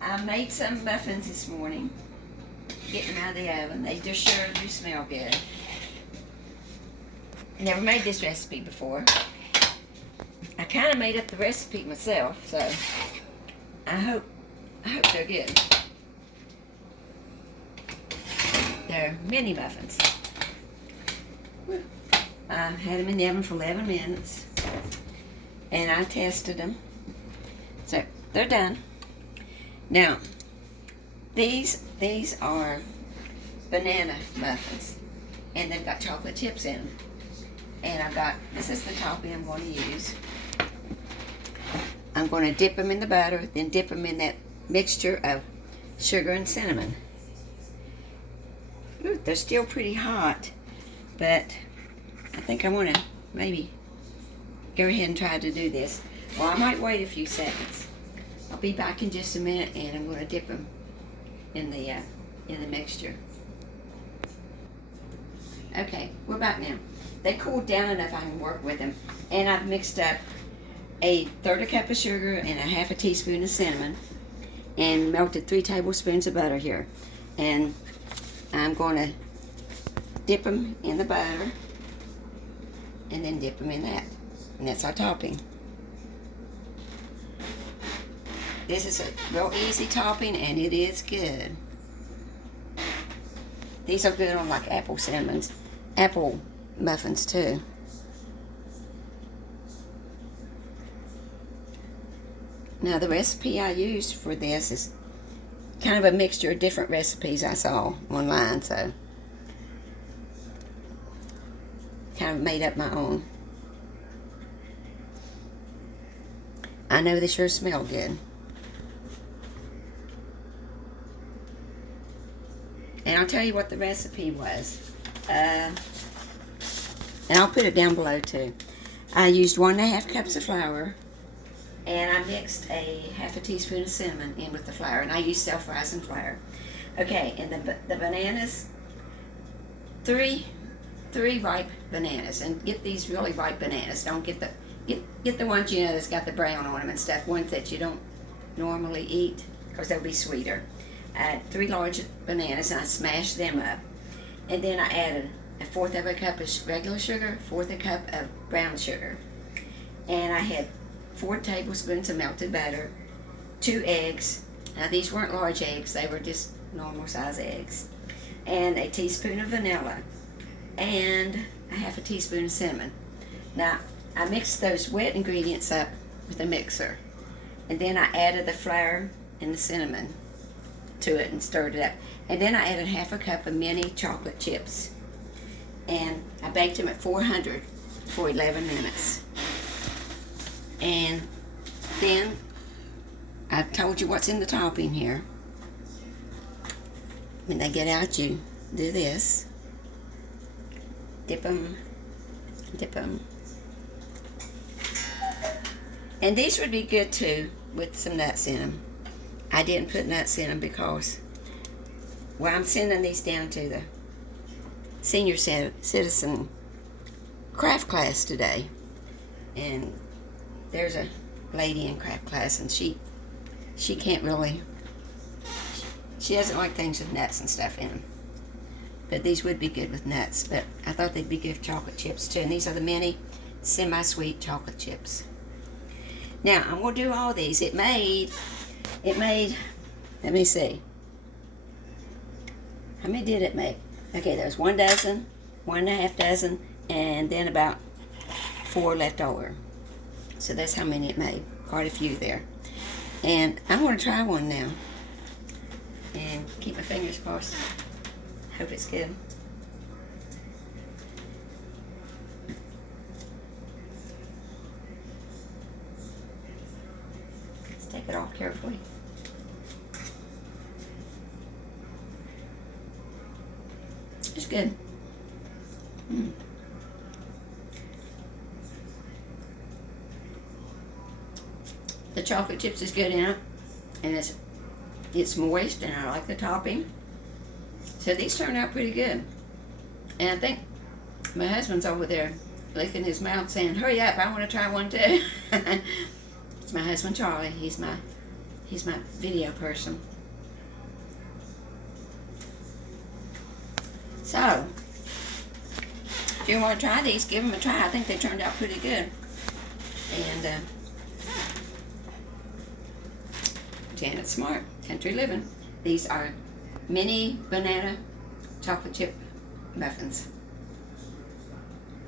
I made some muffins this morning, getting them out of the oven. They just sure do smell good. I never made this recipe before. I kind of made up the recipe myself, so I hope they're good. They're mini muffins. I had them in the oven for 11 minutes, and I tested them. So they're done. Now, these are banana muffins, and they've got chocolate chips in them. And this is the topping I'm going to use. I'm going to dip them in the butter, then dip them in that mixture of sugar and cinnamon. Ooh, they're still pretty hot, but I think I want to maybe go ahead and try to do this. Well, I might wait a few seconds. I'll be back in just a minute, and I'm going to dip them in the mixture. Okay, we're back now. They cooled down enough I can work with them, and I've mixed up a third a cup of sugar and a half a teaspoon of cinnamon, and melted 3 tablespoons of butter here. And I'm going to dip them in the butter, and then dip them in that, and that's our topping. This is a real easy topping, and it is good. These are good on like apple muffins too. Now the recipe I used for this is kind of a mixture of different recipes I saw online, so kind of made up my own. I know they sure smell good. And I'll tell you what the recipe was. And I'll put it down below too. I used 1.5 cups of flour, and I mixed a half a teaspoon of cinnamon in with the flour, and I used self-rising flour. Okay, and the bananas, three ripe bananas, and get these really ripe bananas. Don't get the ones that's got the brown on them and stuff. Ones that you don't normally eat, because they'll be sweeter. I had 3 large bananas, and I smashed them up. And then I added 1/4 of a cup of regular sugar, 1/4 a cup of brown sugar. And I had 4 tablespoons of melted butter, 2 eggs. Now these weren't large eggs, they were just normal size eggs. And a teaspoon of vanilla, and a half a teaspoon of cinnamon. Now, I mixed those wet ingredients up with a mixer. And then I added the flour and the cinnamon to it and stirred it up. And then I added 1/2 cup of mini chocolate chips. And I baked them at 400 for 11 minutes. And then I told you what's in the topping here. When they get out, you do this. Dip them. And these would be good too with some nuts in them. I didn't put nuts in them because, well, I'm sending these down to the senior citizen craft class today. And there's a lady in craft class, and she can't really, she doesn't like things with nuts and stuff in them. But these would be good with nuts, but I thought they'd be good with chocolate chips too. And these are the mini semi-sweet chocolate chips. Now, I'm going to do all these. It made, let me see. How many did it make? Okay, there was 1 dozen, 1.5 dozen, and then about 4 left over. So that's how many it made. Quite a few there. And I'm going to try one now. And keep my fingers crossed. Hope it's good. Let's take it off carefully. It's good. The chocolate chips is good in it, and it's moist, and I like the topping. So these turned out pretty good. And I think my husband's over there licking his mouth saying, hurry up, I want to try one too. It's my husband Charlie. He's my He's my video person. So, if you want to try these, give them a try. I think they turned out pretty good. And Janet Smart, Country Living. These are mini banana chocolate chip muffins.